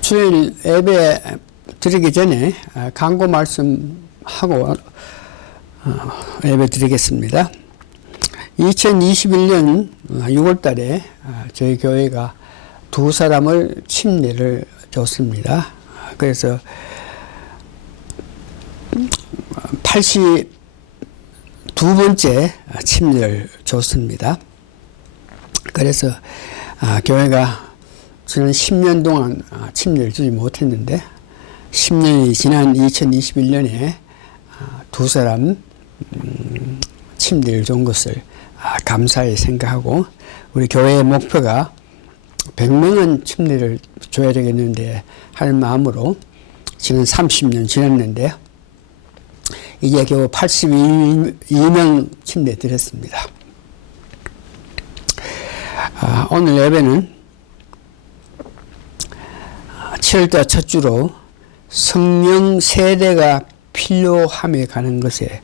주일 예배 드리기 전에 강구 말씀하고 예배 드리겠습니다. 2021년 6월 달에 저희 교회가 두 사람을 침례를 줬습니다. 그래서 82번째 침례를 줬습니다. 그래서 교회가 지난 10년 동안 침례를 주지 못했는데 10년이 지난 2021년에 두 사람 침례를 준 것을 감사히 생각하고, 우리 교회의 목표가 100명은 침례를 줘야 되겠는데 하는 마음으로 지금 30년 지났는데 이제 겨우 82명 침례 드렸습니다. 오늘 예배는 7월달 첫 주로 성령 세례가 필요함에 가는 것에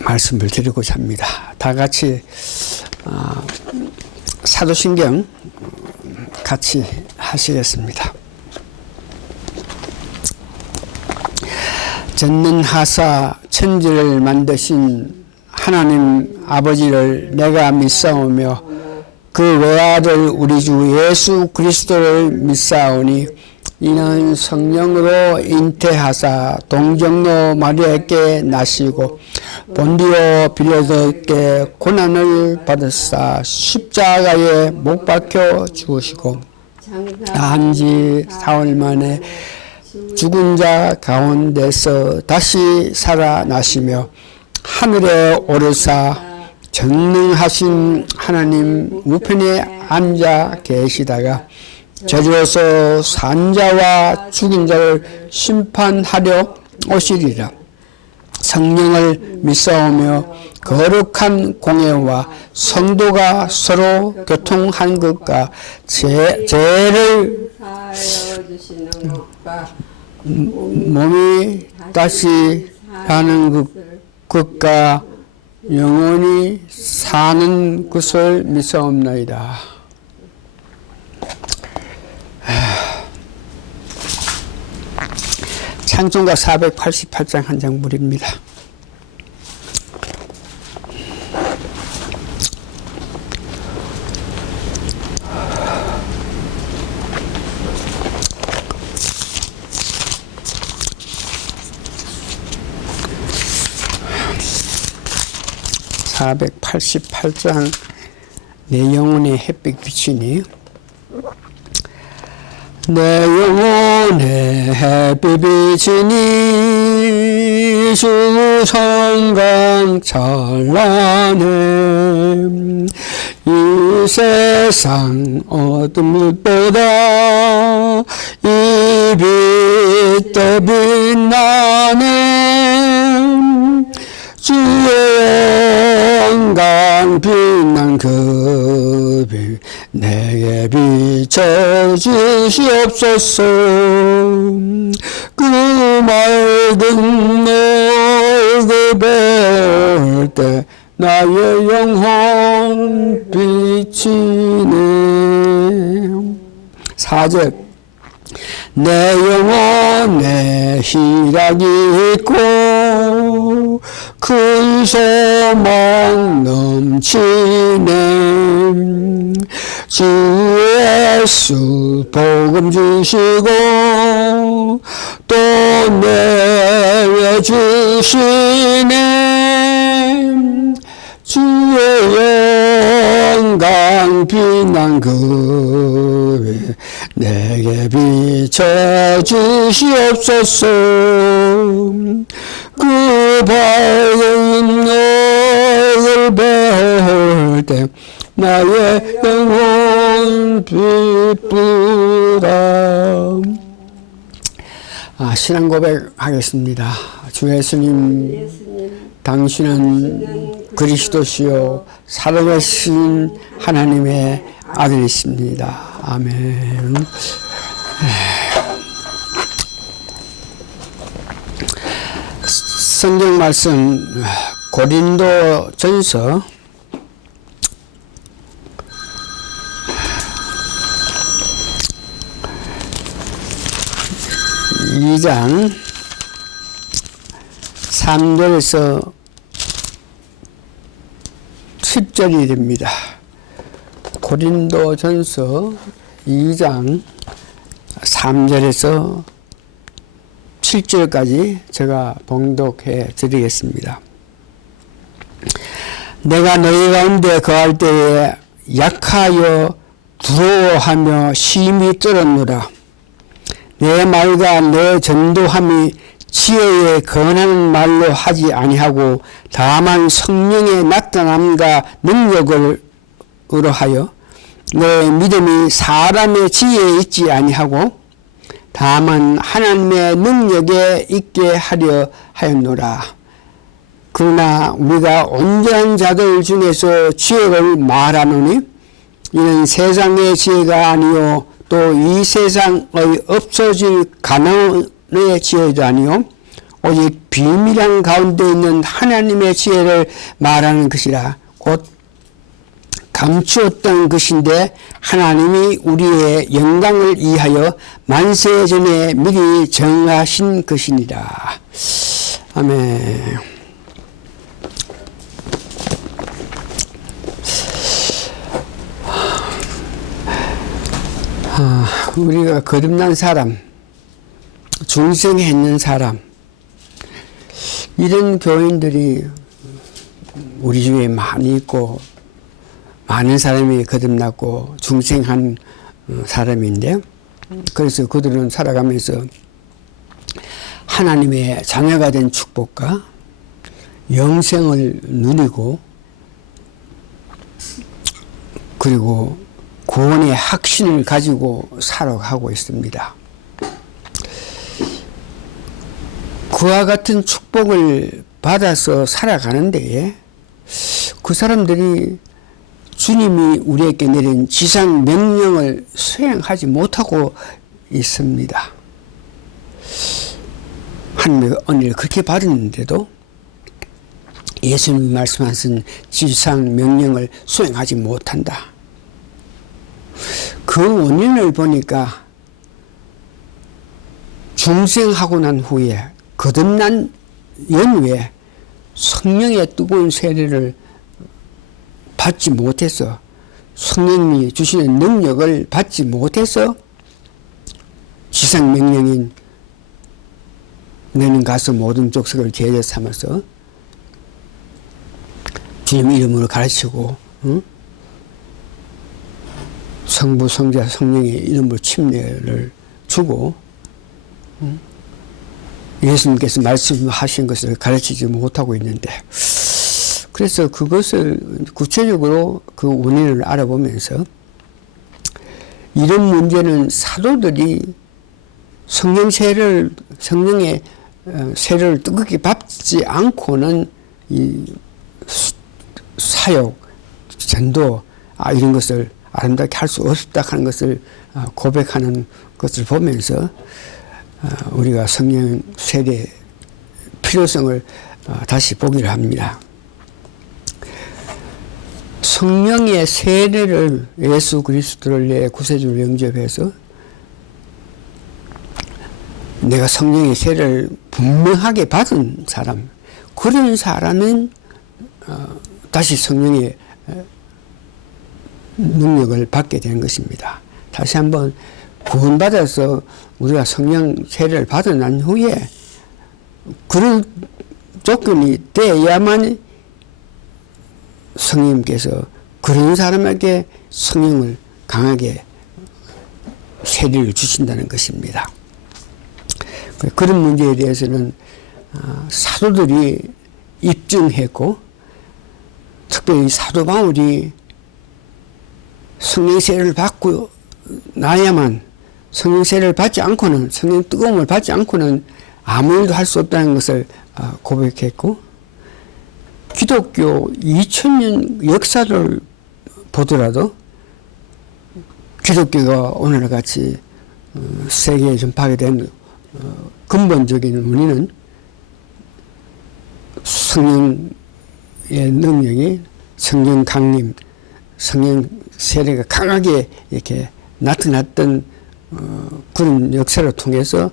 말씀을 드리고자 합니다. 다 같이 사도신경 같이 하시겠습니다. 전능하사 천지를 만드신 하나님 아버지를 내가 믿사오며 그 외아들 우리 주 예수 그리스도를 믿사오니 이는 성령으로 잉태하사 동정녀 마리아에게 나시고 본디오 빌라도에게 고난을 받으사 십자가에 못 박혀 죽으시고 한지 사흘 만에 죽은 자 가운데서 다시 살아나시며 하늘에 오르사 전능하신 하나님 우편에 앉아 계시다가 저리로서 산자와 죽은 자를 심판하려 오시리라. 성령을 믿사오며 거룩한 공예와 성도가 서로 교통한 것과 죄를 몸이 다시 사는 것과 영원히 사는 것을 믿사옵나이다. 찬송가 488장 한 장물입니다. (488장) 내 영혼의 햇빛 비치니 내 영혼의 햇빛 비치니 주 성강 찬란해 이 세상 어둠보다 이 빛 더 빛나네 주의 영광 빛난 그 빛 내게 비춰주시옵소서. 그 맑은 얼굴 배울 때 나의 영혼 비치네. 4절 내 영혼에 희락이 있고 큰 소망 넘치네. 주 예수 복음 주시고 또 내려주시네. 주의 영광 빛난 그 내게 비춰주시옵소서. 그 밝은 얼굴 배울 때 나의 영혼 빛부다. 신앙 고백하겠습니다. 주 예수님, 당신은 그리스도시요 살아계신 하나님의 아들이십니다. 아멘. 성경 말씀 고린도 전서 2장 3절에서 10절이 됩니다. 고린도전서 2장 3절에서 7절까지 제가 봉독해 드리겠습니다. 내가 너희 가운데 거할 때에 약하여 두려워하며 심히 떨었노라. 내 말과 내 전도함이 지혜에 거하는 말로 하지 아니하고 다만 성령의 나타남과 능력을 의뢰하여 내 믿음이 사람의 지혜에 있지 아니하고 다만 하나님의 능력에 있게 하려 하였노라. 그러나 우리가 온전한 자들 중에서 지혜를 말하노니 이는 세상의 지혜가 아니요 또 이 세상의 없어질 가난의 지혜도 아니요 오직 비밀한 가운데 있는 하나님의 지혜를 말하는 것이라. 곧 감추었던 것인데 하나님이 우리의 영광을 위하여 만세 전에 미리 정하신 것이니라. 아멘. 우리가 거듭난 사람, 중생했는 사람, 이런 교인들이 우리 주위에 많이 있고 많은 사람이 거듭났고 중생한 사람인데, 그래서 그들은 살아가면서 하나님의 자녀가 된 축복과 영생을 누리고 그리고 구원의 확신을 가지고 살아가고 있습니다. 그와 같은 축복을 받아서 살아가는 데에 그 사람들이 주님이 우리에게 내린 지상 명령을 수행하지 못하고 있습니다. 하나님의 은혜를 그렇게 받았는데도 예수님이 말씀하신 지상 명령을 수행하지 못한다. 그 원인을 보니까 중생하고 난 후에 거듭난 연후에 성령의 뜨거운 세례를 받지 못해서, 성령님이 주시는 능력을 받지 못해서 지상명령인 너는 가서 모든 족속을 제자 삼아서 주님 이름으로 가르치고 성부, 성자, 성령의 이름으로 침례를 주고 예수님께서 말씀하신 것을 가르치지 못하고 있는데, 그래서 그것을 구체적으로 그 원인을 알아보면서 이런 문제는 사도들이 성령의 세례를 뜨겁게 받지 않고는 이 사역, 전도 이런 것을 아름답게 할 수 없다 하는 것을 고백하는 것을 보면서 우리가 성령 세례의 필요성을 다시 보기를 합니다. 성령의 세례를 예수 그리스도를 내 구세주로 영접해서 내가 성령의 세례를 분명하게 받은 사람, 그런 사람은 다시 성령의 능력을 받게 되는 것입니다. 다시 한번 구원받아서 우리가 성령 세례를 받아 난 후에 그런 조건이 돼야만 성령님께서 그런 사람에게 성령을 강하게 세례를 주신다는 것입니다. 그런 문제에 대해서는 사도들이 입증했고, 특별히 사도 바울이 성령 세례를 받고 나야만, 성령 세례를 받지 않고는, 성령 뜨거움을 받지 않고는 아무 일도 할 수 없다는 것을 고백했고, 기독교 2000년 역사를 보더라도 기독교가 오늘과 같이 세계에 전파하게 된 근본적인 원인은 성령의 능력이, 성령 강림, 성령 세례가 강하게 이렇게 나타났던 그런 역사를 통해서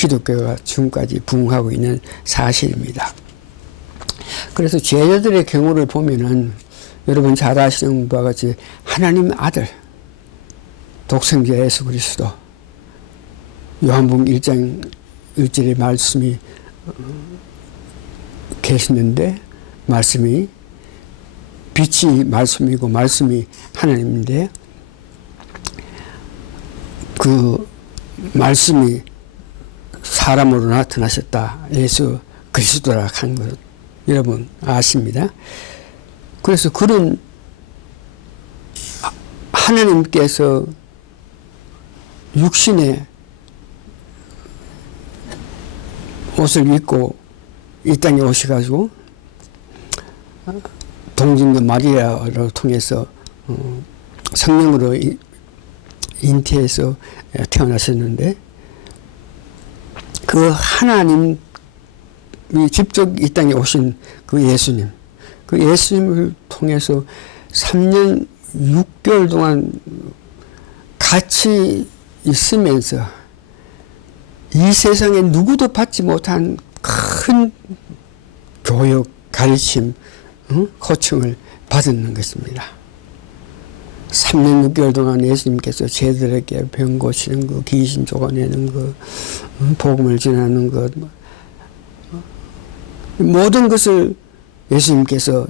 기독교가 지금까지 부흥하고 있는 사실입니다. 그래서 제자들의 경우를 보면은 여러분 잘 아시는 바와 같이 하나님 아들 독생자 예수 그리스도 요한복음 1장 1절의 말씀이 계시는데 말씀이 빛이 말씀이고 말씀이 하나님인데 그 말씀이 사람으로 나타나셨다. 예수 그리스도라 하는 것 여러분 아십니다. 그래서 그런 하나님께서 육신의 옷을 입고 이 땅에 오셔가지고 동정녀 마리아를 통해서 성령으로 잉태해서 태어나셨는데 그 하나님이 직접 이 땅에 오신 그 예수님, 그 예수님을 통해서 3년 6개월 동안 같이 있으면서 이 세상에 누구도 받지 못한 큰 교육, 가르침, 코칭을 받았는 것입니다. 3년 6개월 동안 예수님께서 제자들에게 병 고치는 거, 귀신 쫓아내는 거, 복음을 전하는 것, 모든 것을 예수님께서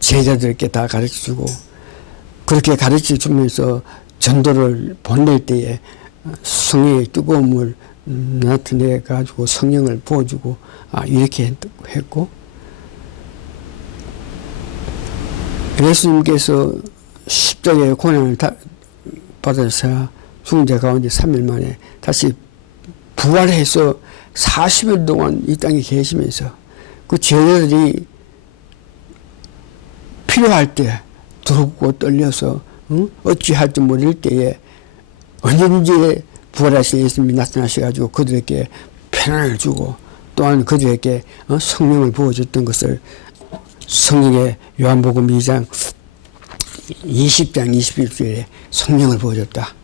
제자들에게 다 가르쳐주고 그렇게 가르쳐주면서 전도를 보낼 때에 성령의 뜨거움을 나타내 가지고 성령을 부어주고 이렇게 했고 예수님께서 십자가의 고난을 받아서 죽은 자 가운데 3일 만에 다시 부활해서 40일 동안 이 땅에 계시면서 그 제자들이 필요할 때 두렵고 떨려서 어찌할지 모를 때에 언제든지 부활하신 예수님이 나타나셔가지고 그들에게 편안을 주고 또한 그들에게 성령을 부어줬던 것을 성경의 요한복음 2장 20장 21절에 성령을 부어줬다.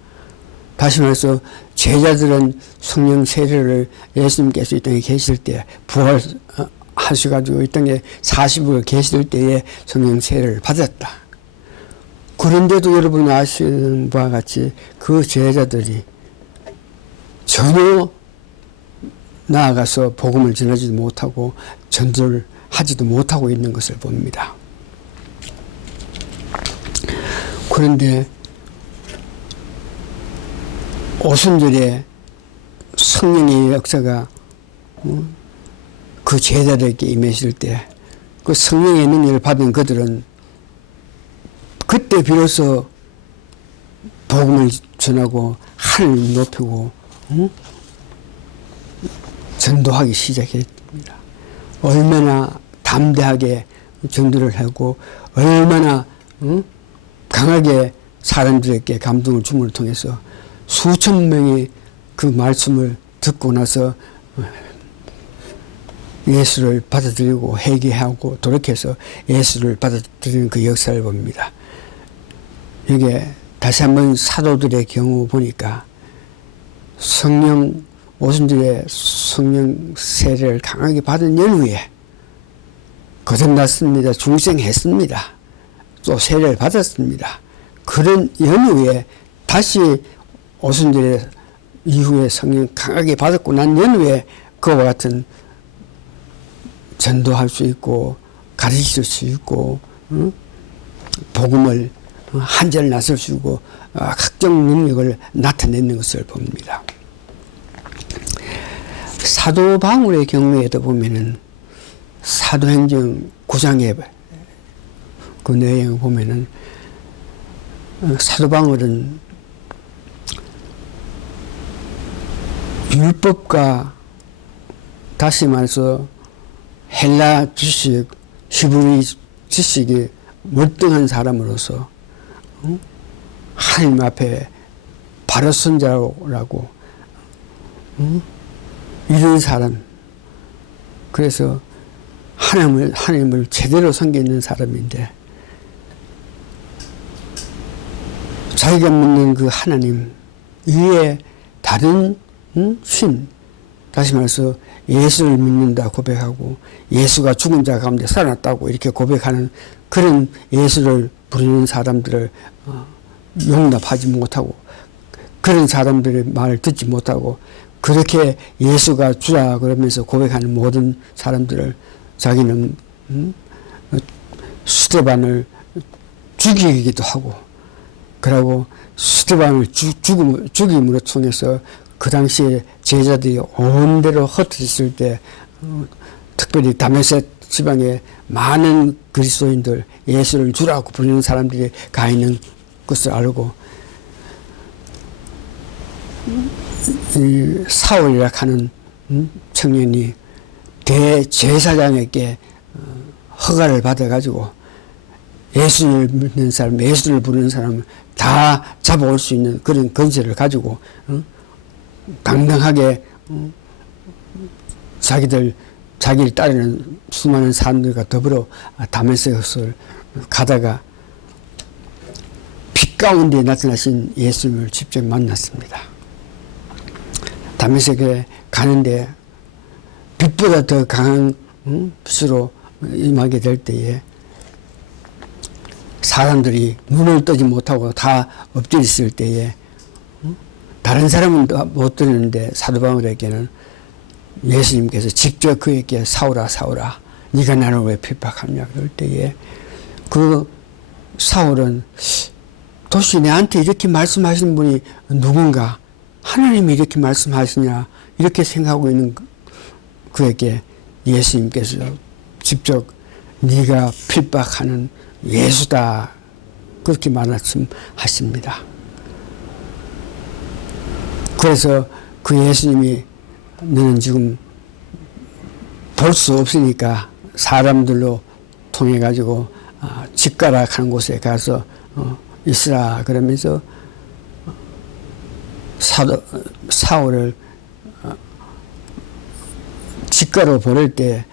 다시 말해서 제자들은 성령 세례를 예수님께서 이 땅에 계실 때 부활하셔가지고 이 땅에 40일 계실 때에 성령 세례를 받았다. 그런데도 여러분 아시는 바와 같이 그 제자들이 전혀 나아가서 복음을 전하지도 못하고 전도를 하지도 못하고 있는 것을 봅니다. 그런데 오순절에 성령의 역사가 그 제자들에게 임했을 때 그 성령의 능력을 받은 그들은 그때 비로소 복음을 전하고 하늘을 높이고 전도하기 시작했습니다. 얼마나 담대하게 전도를 하고 얼마나 강하게 사람들에게 감동을 줌을 통해서 수천 명이 그 말씀을 듣고 나서 예수를 받아들이고 회개하고 돌이켜서 예수를 받아들이는 그 역사를 봅니다. 이게 다시 한번 사도들의 경우 보니까 성령 오순절에 성령 세례를 강하게 받은 연후에 거듭났습니다. 중생했습니다. 또 세례를 받았습니다. 그런 연후에 다시 오순절에 이후에 성령 강하게 받았고 난 연후에 그와 같은 전도할 수 있고 가르칠 수 있고 복음을 한절 나설 수 있고 각종 능력을 나타내는 것을 봅니다. 사도 바울의 경우에도 보면은 사도행전 9장의 그 내용을 보면은 사도 바울은 율법과 다시 말해서 헬라 지식, 히브리 지식이 월등한 사람으로서 하나님 앞에 바로 선자라고 이런 사람, 그래서 하나님을 제대로 섬기는 사람인데 자기가 믿는 그 하나님 위에 다른 신, 다시 말해서 예수를 믿는다 고백하고 예수가 죽은 자 가운데 살아났다고 이렇게 고백하는 그런 예수를 부르는 사람들을 용납하지 못하고 그런 사람들의 말을 듣지 못하고 그렇게 예수가 주라 그러면서 고백하는 모든 사람들을 자기는 스데반을 죽이기도 하고 그러고 스데반을 죽임으로 통해서 그 당시에 제자들이 온데로 흩어졌을 때 특별히 다메섹 지방에 많은 그리스도인들 예수를 주라고 부르는 사람들이 가 있는 것을 알고 이 사울이라 하는 청년이 대제사장에게 허가를 받아가지고 예수를 믿는 사람, 예수를 부르는 사람을 다 잡아올 수 있는 그런 권세를 가지고 당당하게 자기를 따르는 수많은 사람들과 더불어 다메섹을 가다가 빛 가운데 나타나신 예수님을 직접 만났습니다. 다메섹에 가는데 빛보다 더 강한 빛으로 임하게 될 때에 사람들이 눈을 뜨지 못하고 다 엎드려 있을 때에 다른 사람은 못 들었는데 사도 바울에게는 예수님께서 직접 그에게 사울아 사울아 네가 나를 왜 핍박하냐 그럴 때에 그 사울은 도대체 내한테 이렇게 말씀하시는 분이 누군가 하나님이 이렇게 말씀하시냐 이렇게 생각하고 있는 그에게 예수님께서 직접 네가 핍박하는 예수다 그렇게 말씀하십니다. 그래서 그 예수님이 너는 지금 볼 수 없으니까 사람들로 통해 가지고 직가락하는 곳에 가서 있으라 그러면서 사울을 직가로 보낼 때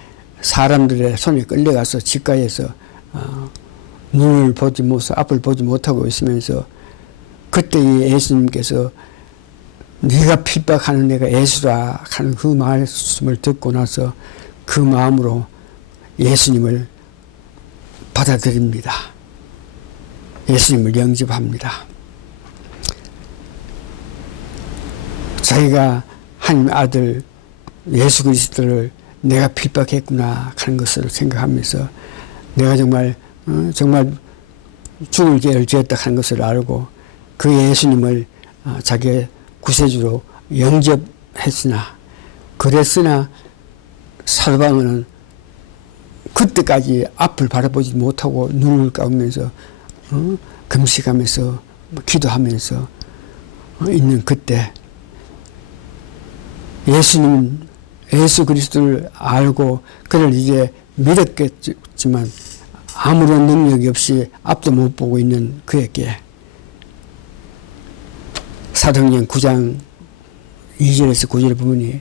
사람들의 손에 끌려가서 직가에서 눈을 보지 못해서 앞을 보지 못하고 있으면서 그때 예수님께서 네가 핍박하는 내가 예수라 하는 그 말씀을 듣고 나서 그 마음으로 예수님을 받아들입니다. 예수님을 영접합니다. 자기가 하나님의 아들 예수 그리스도를 내가 핍박했구나 하는 것을 생각하면서 내가 정말 죽을 죄를 지었다 하는 것을 알고 그 예수님을 자기의 구세주로 영접했으나 그랬으나 사도 바울은 그때까지 앞을 바라보지 못하고 눈을 감으면서 금식하면서 기도하면서 있는 그때 예수 그리스도를 알고 그를 이제 믿었겠지만 아무런 능력이 없이 앞도 못 보고 있는 그에게 사도행전 9장 2절에서 9절 부분이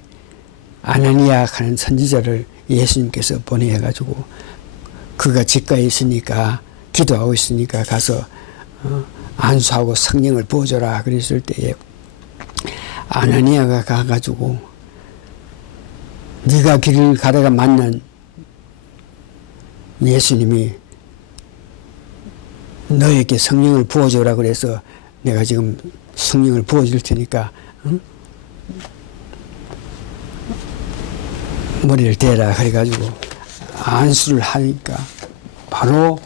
아나니아 하는 선지자를 예수님께서 보내가지고 그가 직가에 있으니까 기도하고 있으니까 가서 안수하고 성령을 부어줘라 그랬을 때에 아나니아가 가가지고 네가 길을 가다가 만난 예수님이 너에게 성령을 부어줘라 그래서 내가 지금 성령을 부어줄 테니까 머리를 대라 그래가지고 안수를 하니까 바로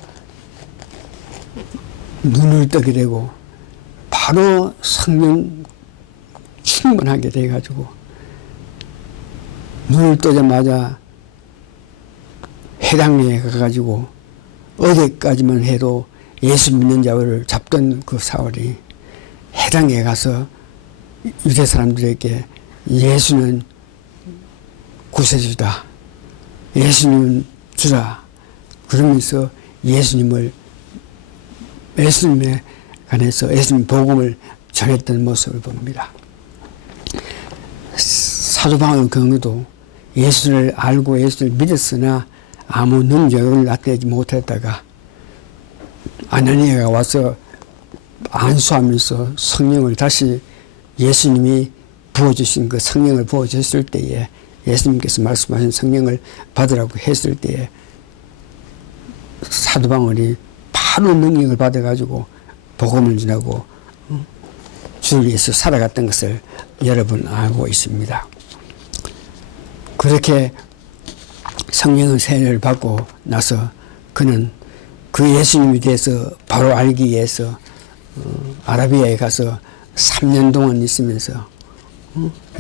눈을 뜨게 되고 바로 성령 충만하게 돼가지고 눈을 뜨자마자 해당에 가가지고 어제까지만 해도 예수 믿는 자를 잡던 그 사울이 해당에 가서 유대 사람들에게 예수는 구세주다. 예수님은 주라. 그러면서 예수님에 관해서 예수님 복음을 전했던 모습을 봅니다. 사도 바울 경우도 예수를 알고 예수를 믿었으나 아무 능력을 나타내지 못했다가 아나니아가 와서 안수하면서 성령을 다시 예수님이 부어주신 그 성령을 부어줬을 때에 예수님께서 말씀하신 성령을 받으라고 했을 때에 사도 바울이 바로 능력을 받아가지고 복음을 전하고 주를 위해서 살아갔던 것을 여러분 알고 있습니다. 그렇게 성령의 세례를 받고 나서 그는 그 예수님에 대해서 바로 알기 위해서 아라비아에 가서 3년 동안 있으면서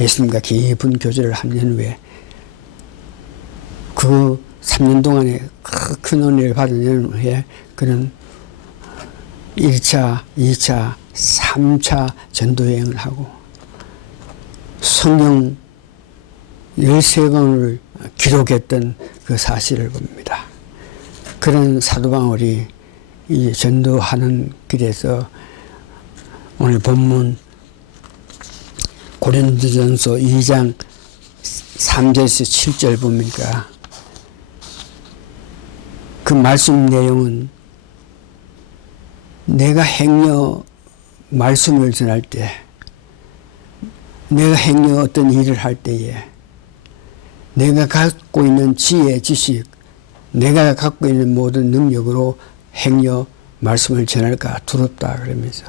예수님과 깊은 교제를 한 후에 그 3년 동안에 큰 은혜를 받은 후에 그는 1차, 2차, 3차 전도여행을 하고 성경 13권을 기록했던 그 사실을 봅니다. 그런 사도 바울이 이 전도하는 길에서 오늘 본문 고린도전서 2장 3절에서 7절 보니까 그 말씀 내용은 내가 행여 말씀을 전할 때, 내가 행여 어떤 일을 할 때에 내가 갖고 있는 지혜, 지식, 내가 갖고 있는 모든 능력으로 행여 말씀을 전할까 두렵다 그러면서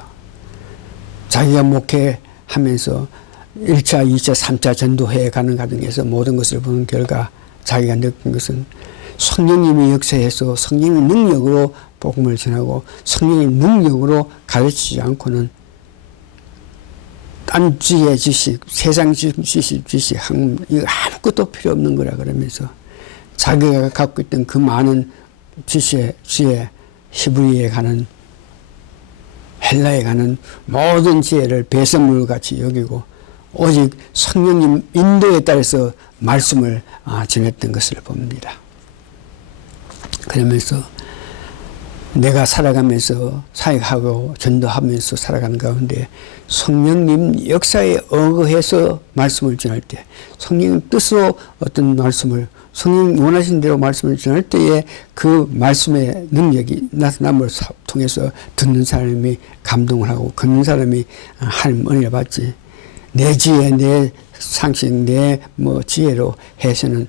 자기가 목회하면서 1차, 2차, 3차 전도해 가는 과정에서 모든 것을 보는 결과 자기가 느낀 것은 성령님이 역사해서 성령의 능력으로 복음을 전하고 성령의 능력으로 가르치지 않고는 딴 지혜 지식, 세상 지식, 이거 아무것도 필요 없는 거라 그러면서 자기가 갖고 있던 그 많은 지혜, 히브리에 가는 헬라에 가는 모든 지혜를 배설물 같이 여기고 오직 성령님 인도에 따라서 말씀을 전했던 것을 봅니다. 그러면서 내가 살아가면서 사역하고 전도하면서 살아가는 가운데 성령님 역사에 의거해서 말씀을 전할 때 성령님 뜻으로 어떤 말씀을 성령 원하신 대로 말씀을 전할 때에 그 말씀의 능력이 나타남을 통해서 듣는 사람이 감동을 하고 듣는 사람이 하나님 은혜를 받지 내 지혜, 내 상식, 내 지혜로 해서는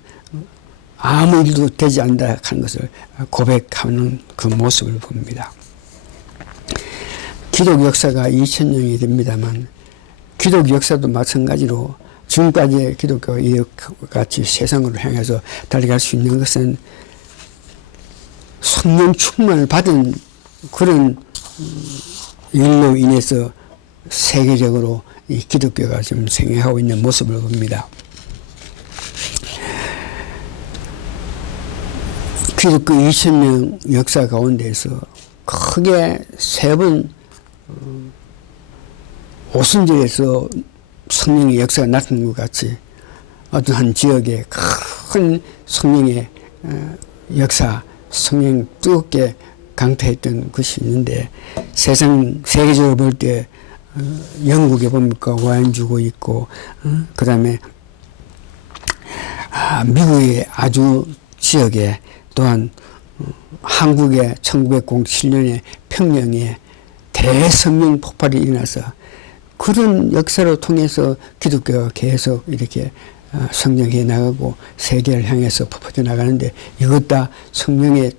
아무 일도 되지 않는다 하는 것을 고백하는 그 모습을 봅니다. 기독 역사가 2000년이 됩니다만 기독 역사도 마찬가지로 지금까지의 기독교가 이같이 세상으로 향해서 달려갈 수 있는 것은 성령 충만을 받은 그런 일로 인해서 세계적으로 이 기독교가 지금 생행하고 있는 모습을 봅니다. 기독교 2000년 역사 가운데서 크게 세 번 오순절에서 성령의 역사가 나타난 것 같이 어떤 한 지역에 큰 성령의 역사, 성령 뜨겁게 강타했던 것이 있는데 세계적으로 볼 때 영국에 보니까 와인주고 있고 그 다음에 미국의 아주 지역에 또한 한국의 1907년에 평양에 대성령 폭발이 일어나서 그런 역사를 통해서 기독교가 계속 이렇게 성장해 나가고 세계를 향해서 퍼져 나가는데 이것 다 성령의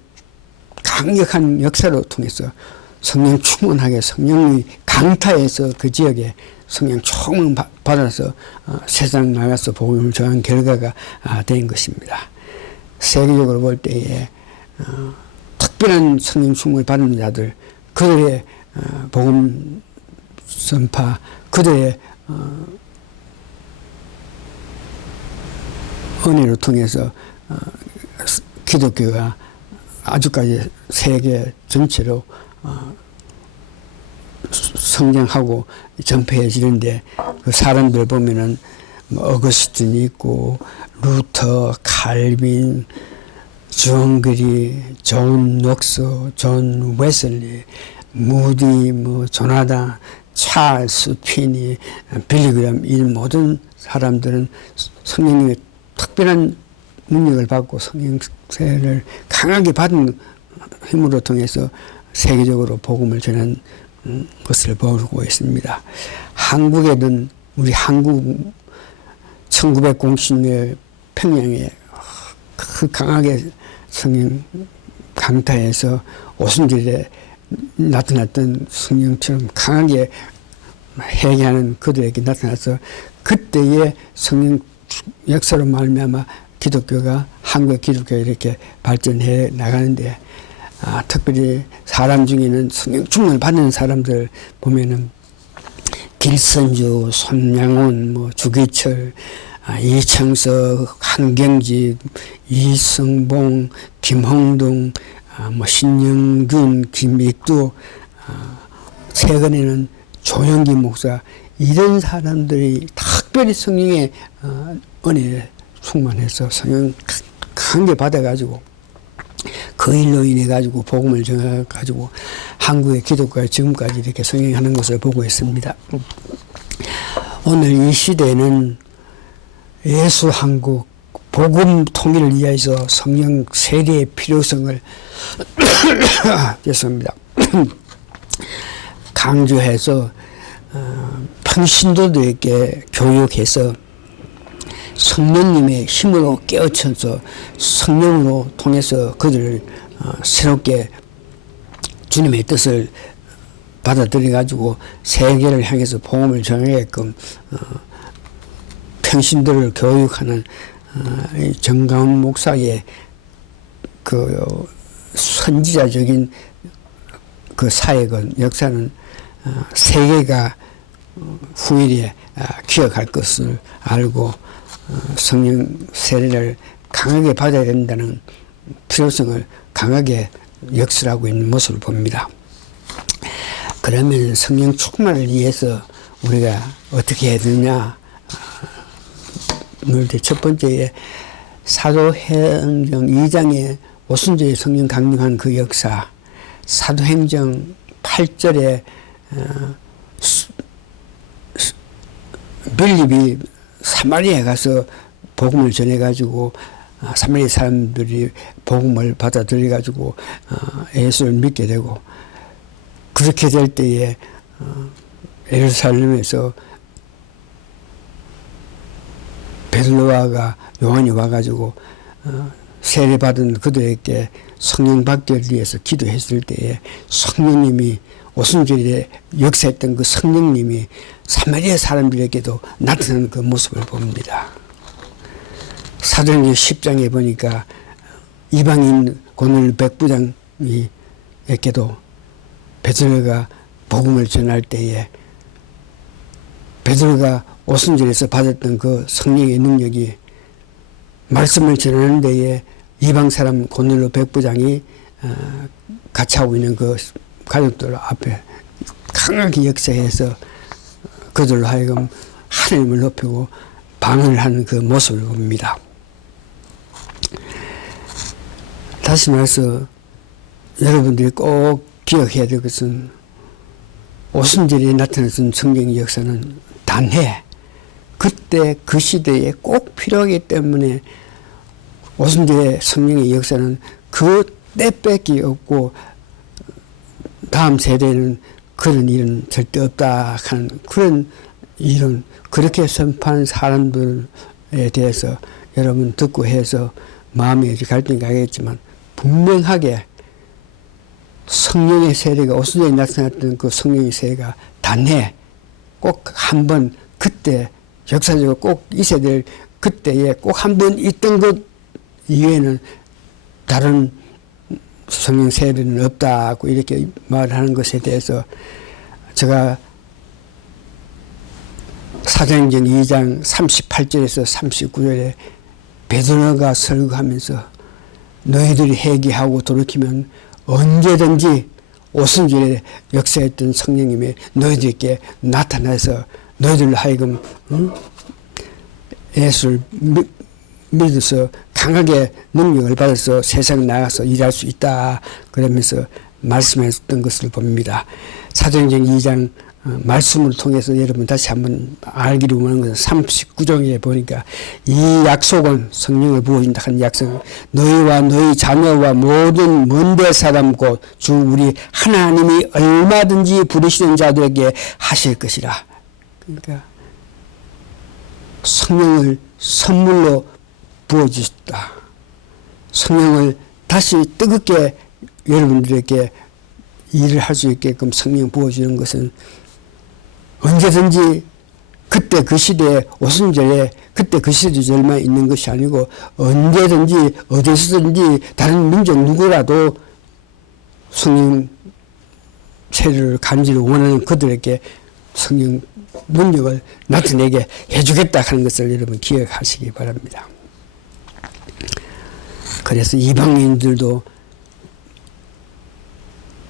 강력한 역사로 통해서 성령 충만하게 성령의 강타해서 그 지역에 성령 충만 받아서 세상 나가서 복음을 전한 결과가 된 것입니다. 세계적으로 볼 때에 특별한 성령 충만을 받은 자들 그들의 복음 선파 그들의 은혜를 통해서 기독교가 아주까지 세계 전체로 성장하고 전폐해지는데 그 사람들 보면은 어거스틴이 있고 루터, 칼빈, 존 그리, 존 녹스, 존 웨슬리, 무디, 조나단, 찰스, 피니, 빌리그램 이 모든 사람들은 성령님의 특별한 능력을 받고 성령세를 강하게 받은 힘으로 통해서 세계적으로 복음을 전한 것을 보고 있습니다. 한국에는 우리 한국 1900년대 평양에 그 강하게 성령 강타해서 오순절에 나타났던 성령처럼 강하게 회개하는 그들에게 나타나서 그때의 성령 역사로 말미암아 기독교가 한국 기독교가 이렇게 발전해 나가는데 특별히 사람 중에는 성령 충만을 받는 사람들 보면은 길선주, 손양원, 뭐 주기철, 이창석, 한경집, 이성봉, 김홍동, 뭐 신영균, 김익두, 최근에는 조영기 목사 이런 사람들이 특별히 성령의 은혜에 충만해서 성령 강하게 받아가지고 그 일로 인해 가지고 복음을 전해가지고 한국의 기독교가 지금까지 이렇게 성행하는 것을 보고 있습니다. 오늘 이 시대는 예수 한국 복음 통일을 위해서 성령 세례의 필요성을 죄송합니다. 강조해서 평신도들에게 교육해서 성령님의 힘으로 깨우쳐서 성령으로 통해서 그들을 새롭게 주님의 뜻을 받아들여 가지고 세계를 향해서 복음을 전하게끔 평신도를 교육하는 정가운 목사의 그 선지자적인 그 사역은 역사는 세계가 후일에 기억할 것을 알고 성령 세례를 강하게 받아야 된다는 필요성을 강하게 역설하고 있는 모습을 봅니다. 그러면 성령 충만을 위해서 우리가 어떻게 해야 되느냐? 첫 번째에 사도행전 2장에 오순절에 성령 강림한 그 역사, 사도행전 8절에 빌립이 사마리아에 가서 복음을 전해가지고 사마리아 사람들이 복음을 받아들여가지고 예수를 믿게 되고 그렇게 될 때에 예루살렘에서 베드로와 요한이 와가지고 세례받은 그들에게 성령 받기를 위해서 기도했을 때에 성령님이 오순절에 역사했던 그 성령님이 사마리아 사람들에게도 나타나는 그 모습을 봅니다. 사도행전 10장에 보니까 이방인 고넬 백부장에게도 베드로가 복음을 전할 때에 베드로가 오순절에서 받았던 그 성령의 능력이 말씀을 전하는 데에 이방 사람 고넬로 백부장이 같이 하고 있는 그 가족들 앞에 강하게 역사해서 그들로 하여금 하나님을 높이고 방언을 하는 그 모습을 봅니다. 다시 말해서 여러분들이 꼭 기억해야 될 것은 오순절에 나타났던 성령의 역사는 단해 그때 그 시대에 꼭 필요하기 때문에 오순절의 성령의 역사는 그 때밖에 없고 다음 세대는 그런 일은 절대 없다 하는 그런 일은 그렇게 선포하는 사람들에 대해서 여러분 듣고 해서 마음에 갈등이 가겠지만 분명하게 성령의 세례가 오순절에 나타났던 그 성령의 세례가 단해 꼭 한 번 그때 역사적으로 꼭 있어야 될 그때에 꼭 한 번 있던 것 이외에는 다른 성령 세례는 없다고 이렇게 말하는 것에 대해서 제가 사도행전 2장 38절에서 39절에 베드로가 설교하면서 너희들이 회개하고 돌이키면 언제든지 오순절에 역사했던 성령님이 너희들에게 나타나서 너희들로 하여금 예수를 믿어서 강하게 능력을 받아서 세상에 나가서 일할 수 있다 그러면서 말씀했던 것을 봅니다. 사도행전 2장 말씀을 통해서 여러분 다시 한번 알기로 원하는 것은 39장에 보니까 이 약속은 성령을 부어준다 하는 약속은 너희와 너희 자녀와 모든 먼데 사람 곧 주 우리 하나님이 얼마든지 부르시는 자들에게 하실 것이라. 그러니까 성령을 선물로 부어주셨다. 성령을 다시 뜨겁게 여러분들에게 일을 할 수 있게끔 성령 부어주는 것은 언제든지 그때 그 시대에 오순절에 그때 그 시절만 있는 것이 아니고 언제든지 어디서든지 다른 민족 누구라도 성령 세례를 간절히 원하는 그들에게 성령 능력을 나타내게 해주겠다 하는 것을 여러분 기억하시기 바랍니다. 그래서 이방인들도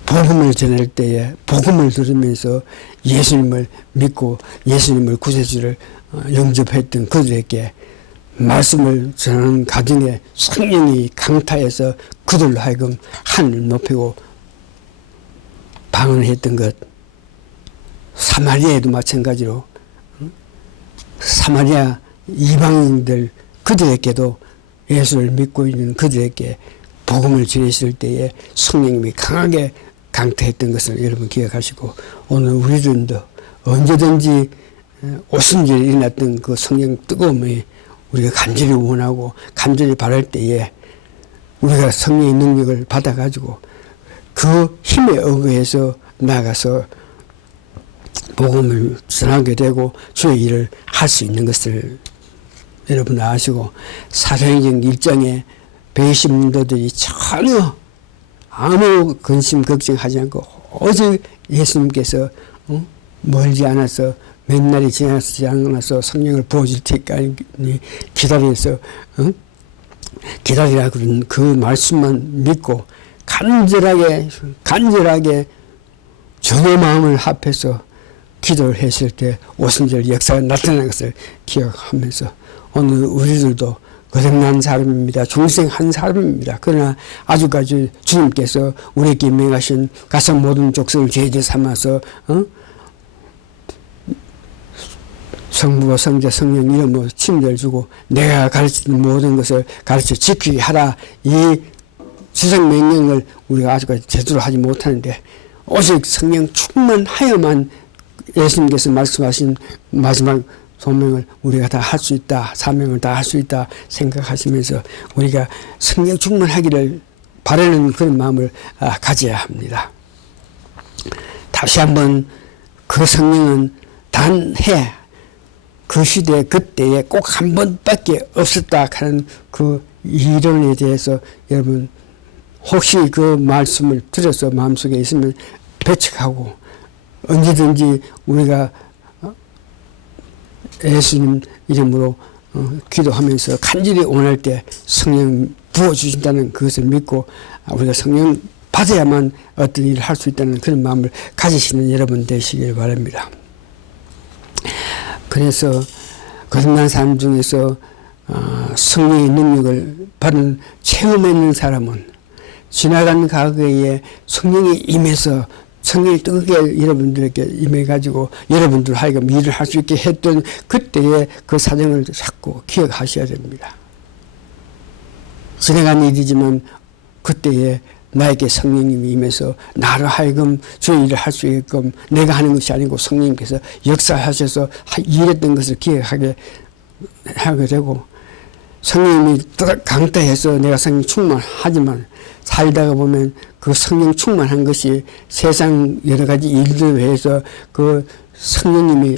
복음을 전할 때에 복음을 들으면서 예수님을 믿고 예수님을 구세주를 영접했던 그들에게 말씀을 전하는 가정에 성령이 강타해서 그들로 하여금 하늘을 높이고 방언했던 것, 사마리아에도 마찬가지로 사마리아 이방인들 그들에게도 예수를 믿고 있는 그들에게 복음을 전했을 때에 성령님이 강하게 강타했던 것을 여러분 기억하시고 오늘 우리들도 언제든지 오순절에 일어났던 그 성령 뜨거움이 우리가 간절히 원하고 간절히 바랄 때에 우리가 성령의 능력을 받아가지고 그 힘에 의거해서 나아가서 복음을 전하게 되고 주의 일을 할 수 있는 것을 여러분 아시고 사도행전 1장에 배신자들이 전혀 아무 근심 걱정하지 않고 오직 예수님께서 멀지 않아서 몇 날이 지나지 않아서 성령을 부어줄 테니까 기다려서 기다리라 그런 그 말씀만 믿고 간절하게 전의 마음을 합해서 기도를 했을 때 오순절 역사가 나타난 것을 기억하면서 오늘 우리들도 거듭난 사람입니다. 중생한 사람입니다. 그러나 아주까지 주님께서 우리에게 명하신 가서 모든 족속을 제자 삼아서 성부와 성자 성령 이름으로 침례를 주고 내가 가르치는 모든 것을 가르쳐 지키게 하라. 이 지상 명령을 우리가 아직까지 제대로 하지 못하는데 오직 성령 충만하여만 예수님께서 말씀하신 마지막 소명을 우리가 다 할 수 있다. 사명을 다 할 수 있다 생각하시면서 우리가 성령 충만하기를 바라는 그런 마음을 가져야 합니다. 다시 한번 그 성령은 단해 그 시대 그때에 꼭 한 번밖에 없었다 하는 그 이론에 대해서 여러분 혹시 그 말씀을 들어서 마음속에 있으면 배척하고 언제든지 우리가 예수님 이름으로 기도하면서 간절히 원할 때 성령 부어주신다는 그것을 믿고 우리가 성령 받아야만 어떤 일을 할 수 있다는 그런 마음을 가지시는 여러분 되시길 바랍니다. 그래서 거듭난 사람 중에서 성령의 능력을 받은 체험했는 사람은 지나간 과거에 성령이 임해서 성령이 뜨겁게 여러분들에게 임해가지고 여러분들 하여금 일을 할 수 있게 했던 그때의 그 사정을 자꾸 기억하셔야 됩니다. 지나간 일이지만 그때에 나에게 성령님이 임해서 나로 하여금 주의 일을 할 수 있게끔 내가 하는 것이 아니고 성령님께서 역사하셔서 일했던 것을 기억하게 하게 되고 성령님이 강타해서 내가 성령 충만하지만 살다가 보면 그 성령 충만한 것이 세상 여러 가지 일들에 해서 그 성령님이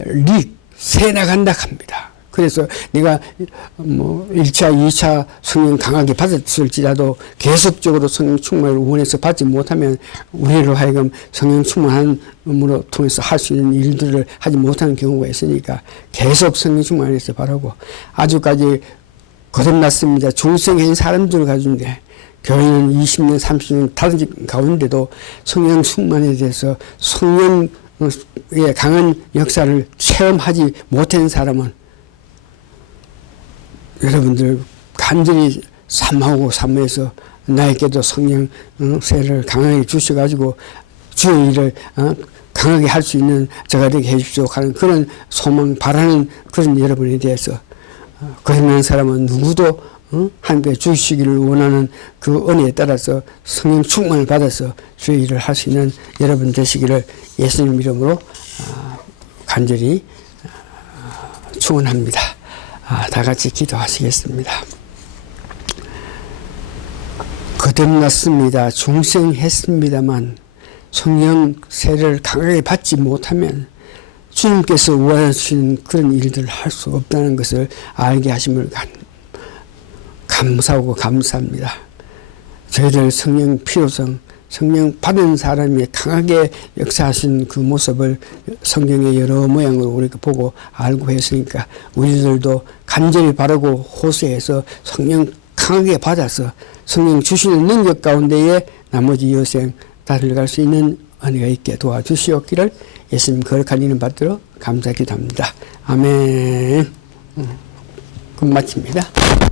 새 나간다 합니다. 그래서 내가 1차, 2차 성령 강하게 받았을지라도 계속적으로 성령 충만을 원해서 받지 못하면 우리로 하여금 성령 충만함으로 통해서 할 수 있는 일들을 하지 못하는 경우가 있으니까 계속 성령 충만해서 바라고 아주까지 거듭났습니다. 중생한 사람들을 가지고인데 교회는 20년, 30년 다른 가운데도 성령 충만에 대해서 성령의 강한 역사를 체험하지 못한 사람은 여러분들 간절히 사모해서 나에게도 성령 세를 강하게 주셔가지고 주의 일을 강하게 할 수 있는 저가 되게 해주십시오 하는 그런 소망 바라는 그런 여러분에 대해서 거듭난 사람은 누구도 함께 주시기를 원하는 그 은혜에 따라서 성령 충만을 받아서 주의 일을 할 수 있는 여러분 되시기를 예수님 이름으로 간절히 축원합니다. 다 같이 기도하시겠습니다. 거듭났습니다. 중생했습니다만 성령 세례를 강하게 받지 못하면 주님께서 원하시는 그런 일들을 할 수 없다는 것을 알게 하심을 감사하고 감사합니다. 저희들 성령 필요성, 성령 받은 사람이 강하게 역사하신 그 모습을 성경의 여러 모양으로 우리가 보고 알고 했으니까 우리들도 간절히 바라고 호소해서 성령 강하게 받아서 성령 주시는 능력 가운데에 나머지 여생 달려갈 수 있는 은혜가 있게 도와주시옵기를 예수님 거룩한 이름 받들어 감사 기도합니다. 아멘. 끝 마칩니다.